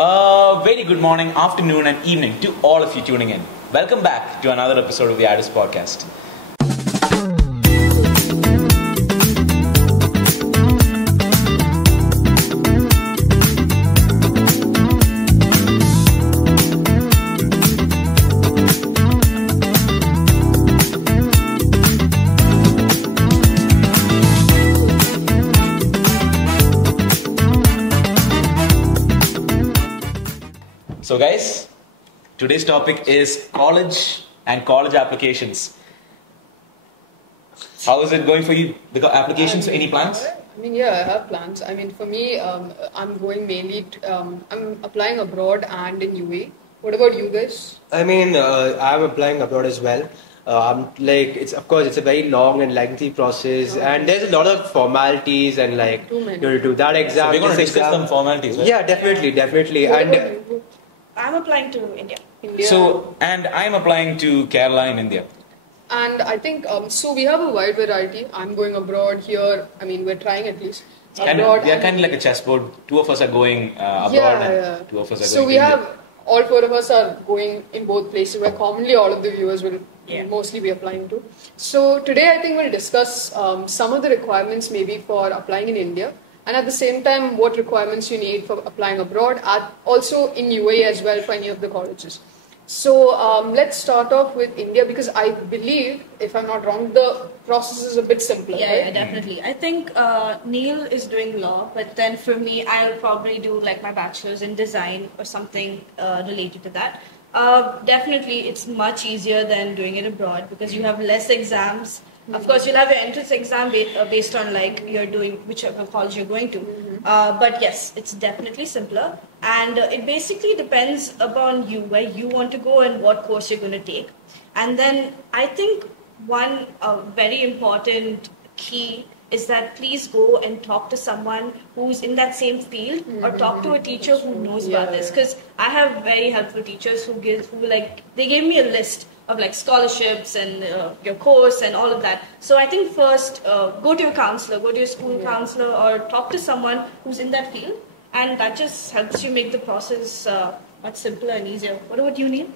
Very good morning, afternoon, and evening to all of you tuning in. Welcome back to another episode of the Addis Podcast. So guys, today's topic is college and college applications. How is it going for you? The applications, any plans? Yeah, I have plans. For me, I'm going mainly, I'm applying abroad and in UAE. What about you guys? I'm applying abroad as well. It's of course it's a very long and lengthy process, and there's a lot of formalities and Too many. to do that exam. So we're going to this discuss exam. some formalities, right? Yeah, definitely. What And about you? I'm applying to India. India. So, and I'm applying to Kerala in India. And I think, so we have a wide variety. I'm going abroad here. We're trying at least. Abroad. We are kind of like a chessboard. Two of us are going abroad and two of us are So going we to India. have, all four of us are going in both places where commonly all of the viewers will mostly be applying to. So today I think we'll discuss some of the requirements maybe for applying in India, and at the same time what requirements you need for applying abroad, also in UAE as well for any of the colleges. So let's start off with India, because I believe, if I'm not wrong, the process is a bit simpler. Yeah, right? definitely. I think Neil is doing law, but then for me, I'll probably do like my bachelor's in design or something related to that. Definitely, it's much easier than doing it abroad because you have less exams. Of course, you'll have your entrance exam based on like you're doing whichever college you're going to. But yes, it's definitely simpler, and it basically depends upon you where you want to go and what course you're going to take. And then I think one very important key is that please go and talk to someone who's in that same field, or talk to a teacher who knows about this. Because I have very helpful teachers who they gave me a list of like scholarships and your course and all of that. So I think first go to your counselor, go to your school counselor, or talk to someone who's in that field, and that just helps you make the process much simpler and easier. What about you, Neil?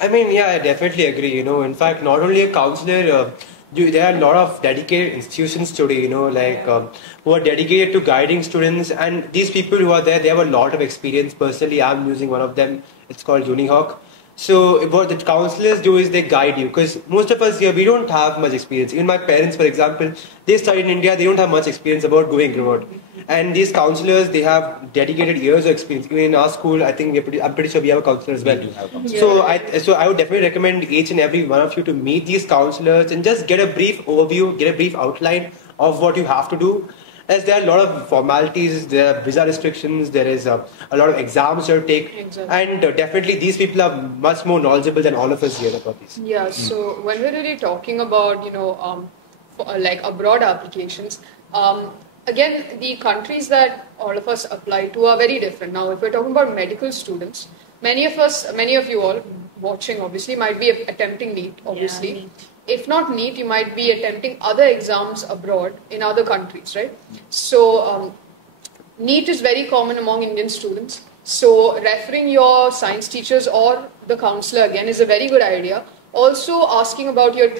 I definitely agree. In fact, not only a counselor. There are a lot of dedicated institutions today, who are dedicated to guiding students, and these people who are there, they have a lot of experience. Personally, I'm using one of them. It's called Unihawk. So what the counselors do is they guide you, because most of us here, we don't have much experience. Even my parents, for example, they studied in India, they don't have much experience about going abroad. And these counselors, they have dedicated years of experience. Even in our school, I think I'm pretty sure we have a counselor as well. We do have a counselor. So I would definitely recommend each and every one of you to meet these counselors and just get a brief overview, get a brief outline of what you have to do. As there are a lot of formalities, there are visa restrictions, there is a lot of exams you take, and definitely these people are much more knowledgeable than all of us here about this. Yeah, so when we're really talking about, like abroad applications, again, the countries that all of us apply to are very different. Now, if we're talking about medical students, many of you all watching obviously might be attempting NEET, obviously. Yeah, NEET. If not NEET, you might be attempting other exams abroad in other countries, right? So, NEET is very common among Indian students. So, referring your science teachers or the counselor again is a very good idea. Also, asking about your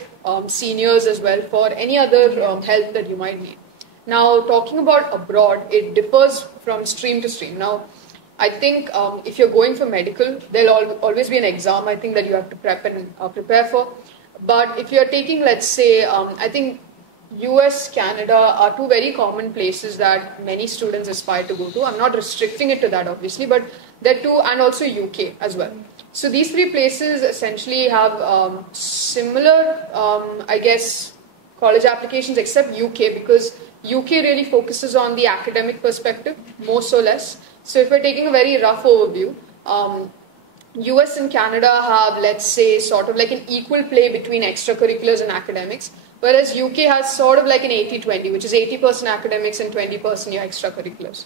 seniors as well for any other help that you might need. Now, talking about abroad, it differs from stream to stream. Now, I think if you're going for medical, there'll always be an exam, I think, that you have to prep and prepare for. But if you're taking, let's say, I think US, Canada are two very common places that many students aspire to go to. I'm not restricting it to that, obviously, but they're two, and also UK as well. So these three places essentially have similar, college applications, except UK, because UK really focuses on the academic perspective, more so less. So if we're taking a very rough overview, US and Canada have, let's say, sort of like an equal play between extracurriculars and academics, whereas UK has sort of like an 80-20, which is 80% academics and 20% your extracurriculars.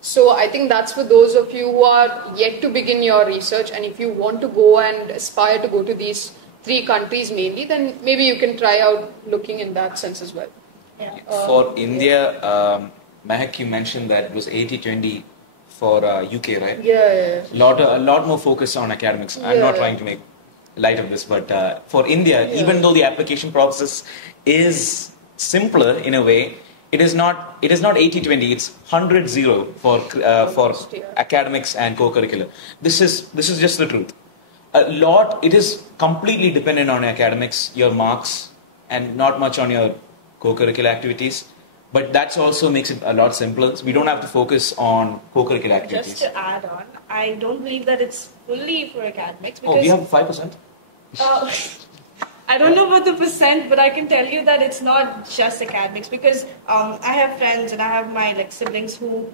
So I think that's for those of you who are yet to begin your research, and if you want to go and aspire to go to these three countries mainly, then maybe you can try out looking in that sense as well. Yeah. For India, Mehak, you mentioned that it was 80-20 for UK, right? Yeah. A lot more focus on academics. I'm not Yeah. trying to make light of this, but for India, Yeah. even though the application process is simpler in a way, it is not 80-20. It's 100-0 for Almost, yeah. academics and co-curricular. This is just the truth. It is completely dependent on your academics, your marks, and not much on your co-curricular activities. But that also makes it a lot simpler. So we don't have to focus on co-curricular activities. Just to add on, I don't believe that it's fully for academics Oh, because we have 5%? uh, I don't know about the percent, but I can tell you that it's not just academics because I have friends and I have my siblings who,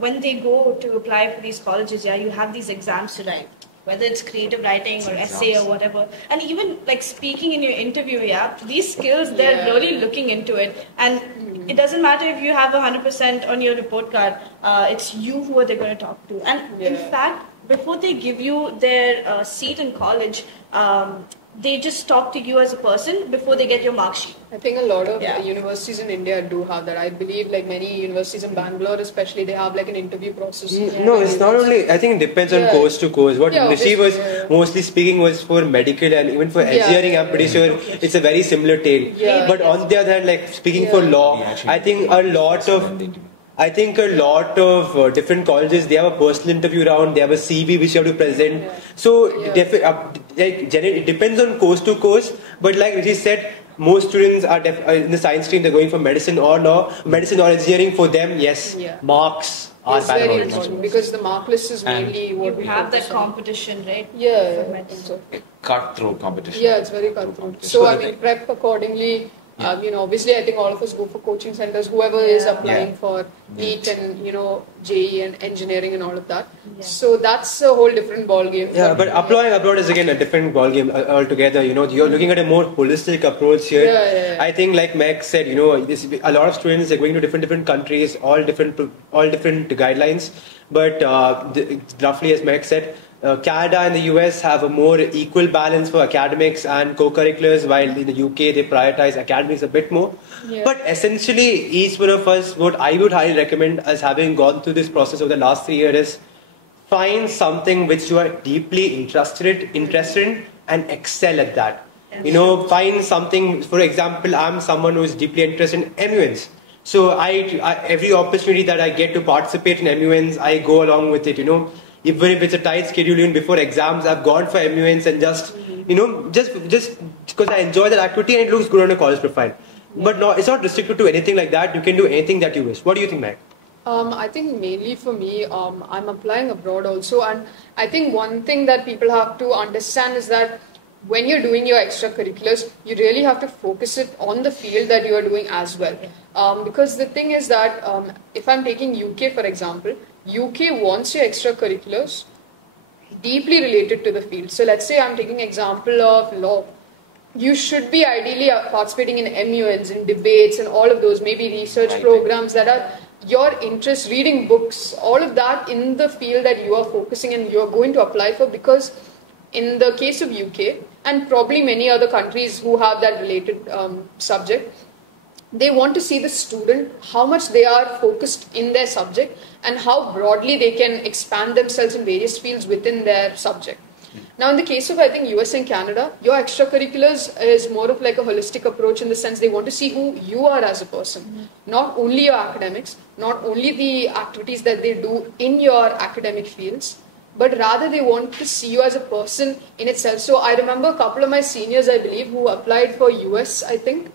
when they go to apply for these colleges, you have these exams to write, whether it's creative writing or essay or whatever, and even speaking in your interview, these skills they're Yeah. really looking into it, and it doesn't matter if you have 100% on your report card. It's you who they're going to talk to, and in Yeah. fact, before they give you their seat in college. They just talk to you as a person before they get your mark sheet. I think a lot of Yeah. universities in India do have that. I believe many universities in Bangalore especially, they have an interview process. No, it's not only. I think it depends on Yeah. course to course. What Yeah, Nishi was obviously, yeah. mostly speaking was for medical and even for Yeah. engineering. I'm pretty sure it's a very similar tale. Yeah. But on the other hand, speaking for Yeah. law, We actually I think a lot of. I think a lot of different colleges, they have a personal interview round, they have a CV which you have to present. Yeah. So Yeah. it depends on course to course. But like Rishi said, most students are in the science stream, they're going for medicine or law, medicine or engineering. For them, yes, Yeah. marks are It's very paramount. important because the mark list is And mainly what we You have that focus on. competition, right? Yeah, For I medicine. think so. Cutthroat competition. Yeah, it's very cutthroat. So I mean, prep accordingly. Obviously, I think all of us go for coaching centers. Whoever is Yeah. applying Yeah. for NEET and JEE and engineering and all of that. Yeah. So that's a whole different ball game. Yeah, but applying abroad is again a different ballgame altogether. You're looking at a more holistic approach here. Yeah. I think, like Meg said, a lot of students are going to different countries, all different guidelines. But roughly, as Meg said, Canada and the US have a more equal balance for academics and co-curriculars, while in the UK they prioritize academics a bit more. Yeah. But essentially, each one of us, what I would highly recommend, as having gone through this process over the last 3 years, is find something which you are deeply interested in and excel at that. Find something. For example, I'm someone who is deeply interested in MUNs. So every opportunity that I get to participate in MUNs, I go along with it. Even if it's a tight schedule, even before exams, I've gone for MUNs and just because I enjoy that activity and it looks good on a college profile. But no, it's not restricted to anything like that. You can do anything that you wish. What do you think, Mac? I think mainly for me, I'm applying abroad also, and I think one thing that people have to understand is that when you're doing your extracurriculars, you really have to focus it on the field that you are doing as well. Because the thing is that if I'm taking UK for example, UK wants your extracurriculars deeply related to the field. So let's say I'm taking example of law. You should be ideally participating in MUNs, in debates and all of those, maybe research programs that are your interest, reading books, all of that in the field that you are focusing and you're going to apply for, because in the case of UK and probably many other countries who have that related subject, they want to see the student, how much they are focused in their subject and how broadly they can expand themselves in various fields within their subject. Now, in the case of, I think, US and Canada, your extracurriculars is more of like a holistic approach in the sense they want to see who you are as a person. Not only your academics, not only the activities that they do in your academic fields, but rather they want to see you as a person in itself. So I remember a couple of my seniors, I believe, who applied for US, I think.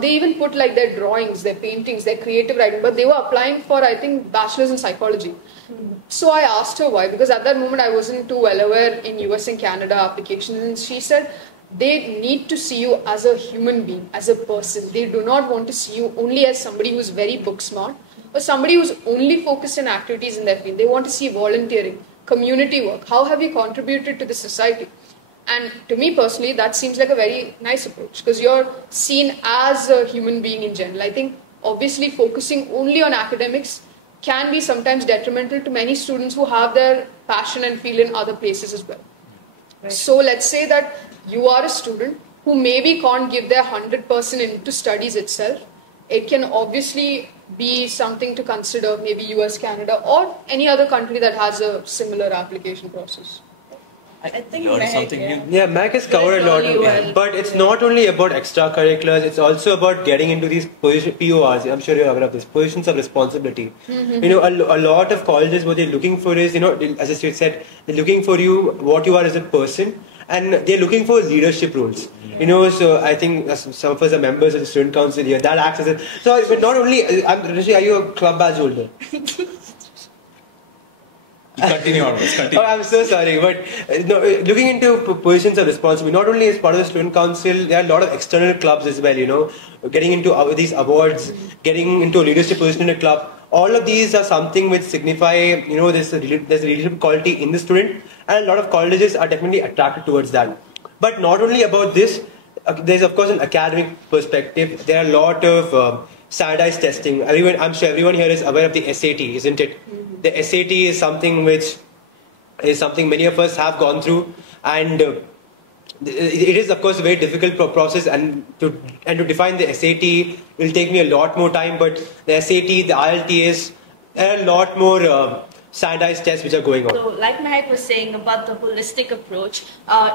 They even put like their drawings, their paintings, their creative writing, but they were applying for, I think, bachelor's in psychology. So I asked her why, because at that moment I wasn't too well aware in US and Canada applications, and she said they need to see you as a human being, as a person. They do not want to see you only as somebody who's very book smart or somebody who's only focused in activities in their field. They want to see volunteering, community work. How have you contributed to the society? And to me personally, that seems like a very nice approach because you're seen as a human being in general. I think obviously focusing only on academics can be sometimes detrimental to many students who have their passion and feel in other places as well. Right. So let's say that you are a student who maybe can't give their 100% into studies itself. it can obviously be something to consider, maybe US, Canada, or any other country that has a similar application process. I think learned Mehak, something yeah. new. Yeah, Mac has covered a lot, really well. but it's not only about extracurriculars, it's also about getting into these PORs. I'm sure you're aware of this, positions of responsibility. You know, a lot of colleges, what they're looking for is, you know, as I said, they're looking for you, what you are as a person, and they're looking for leadership roles. You know, so I think some of us are members of the student council here. That acts as a, so, but not only, Rishi, are you a club badge holder? Continue onwards, continue. Oh, I'm so sorry, but no, looking into positions of responsibility, not only as part of the student council, there are a lot of external clubs as well, you know, getting into these awards, getting into a leadership position in a club. All of these are something which signify, you know, there's a leadership quality in the student, and a lot of colleges are definitely attracted towards that. But not only about this, there's of course an academic perspective. There are a lot of standardized testing. I'm sure everyone here is aware of the SAT, isn't it? The SAT is something which is something many of us have gone through, and it is of course a very difficult process. And to define the SAT will take me a lot more time. But the SAT, the IELTS, there are a lot more standardized tests which are going on. So, like Mehak was saying about the holistic approach,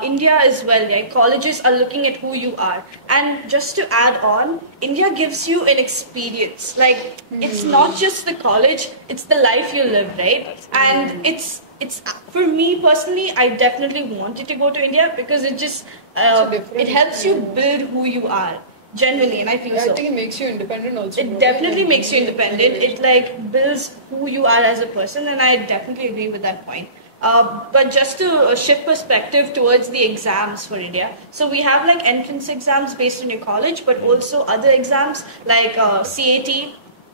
India as well, right? Colleges are looking at who you are. And just to add on, India gives you an experience. Like, it's not just the college, it's the life you live, right? And it's for me personally, I definitely wanted to go to India because it just, it helps you build who you are. Genuinely, and I think so. I think it makes you independent also. It definitely makes you independent. It like builds who you are as a person, and I definitely agree with that point. But just to shift perspective towards the exams for India, so we have like entrance exams based on your college, but also other exams like CAT,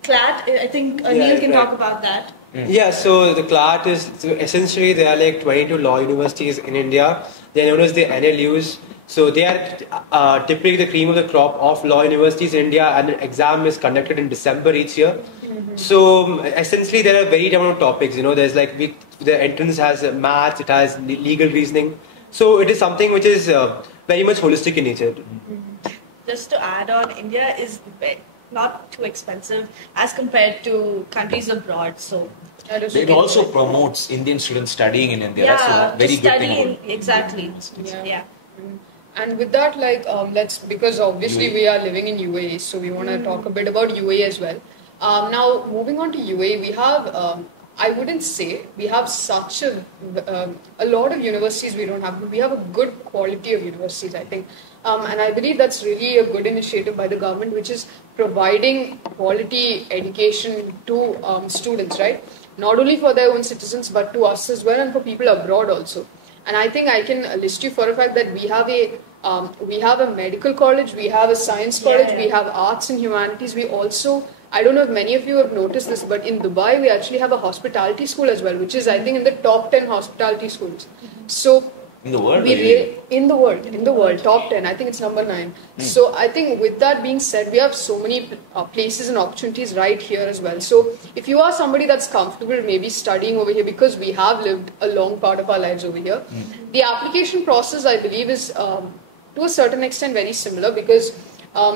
CLAT. I think Neil can talk about that. Yeah, so the CLAT is essentially there are like 22 law universities in India. They are known as the NLUs. So they are typically the cream of the crop of law universities in India, and the exam is conducted in December each year. So essentially there are very different topics. You know, there's like the entrance has maths, it has legal reasoning. So it is something which is very much holistic in nature. Just to add on, India is not too expensive as compared to countries abroad. So It also promotes Indian students studying in India. yeah, That's a very to good study thing. exactly. Yeah. Yeah. And with that, like, because obviously UAE. we are living in UAE, so we want to talk a bit about UAE as well. Now, moving on to UAE, we have, I wouldn't say we have such a lot of universities we don't have, but we have a good quality of universities, I think. And I believe that's really a good initiative by the government, which is providing quality education to students, right? Not only for their own citizens, but to us as well, and for people abroad also. And I think I can list you for a fact that we have a medical college, we have a science college, we have arts and humanities. We also, I don't know if many of you have noticed this, but in Dubai we actually have a hospitality school as well, which is I think in the top 10 hospitality schools. So In the world? in the world, top 10. I think it's number 9. So I think with that being said, we have so many places and opportunities right here as well. So if you are somebody that's comfortable maybe studying over here, because we have lived a long part of our lives over here, the application process I believe is to a certain extent very similar, because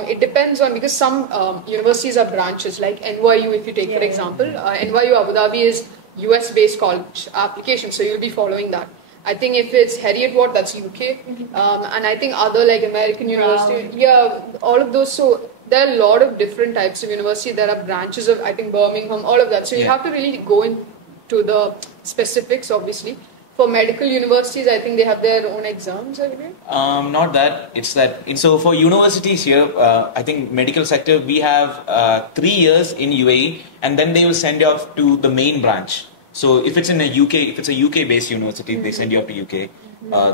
it depends on, because some universities are branches, like NYU if you take for example. NYU Abu Dhabi is US based college application, so you'll be following that. I think if it's Heriot-Watt, that's UK, and I think other like American University, all of those. So there are a lot of different types of university. There are branches of, I think, Birmingham, all of that. So you have to really go into the specifics, obviously. For medical universities, I think they have their own exams, I believe. Not that. It's that. So for universities here, I think medical sector, we have 3 years in UAE, and then they will send you off to the main branch. So if it's in a UK, if it's a UK-based university, they send you up to UK.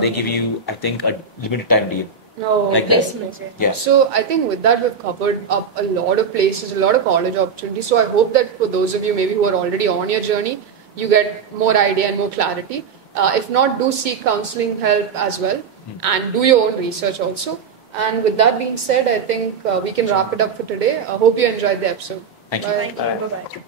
They give you, I think, a limited time deal. Like that. Yeah. So I think with that we've covered up a lot of places, a lot of college opportunities. So I hope that for those of you maybe who are already on your journey, you get more idea and more clarity. If not, do seek counseling help as well, and do your own research also. And with that being said, I think we can wrap it up for today. I hope you enjoyed the episode. Thank you. Bye. Thank you. Bye-bye.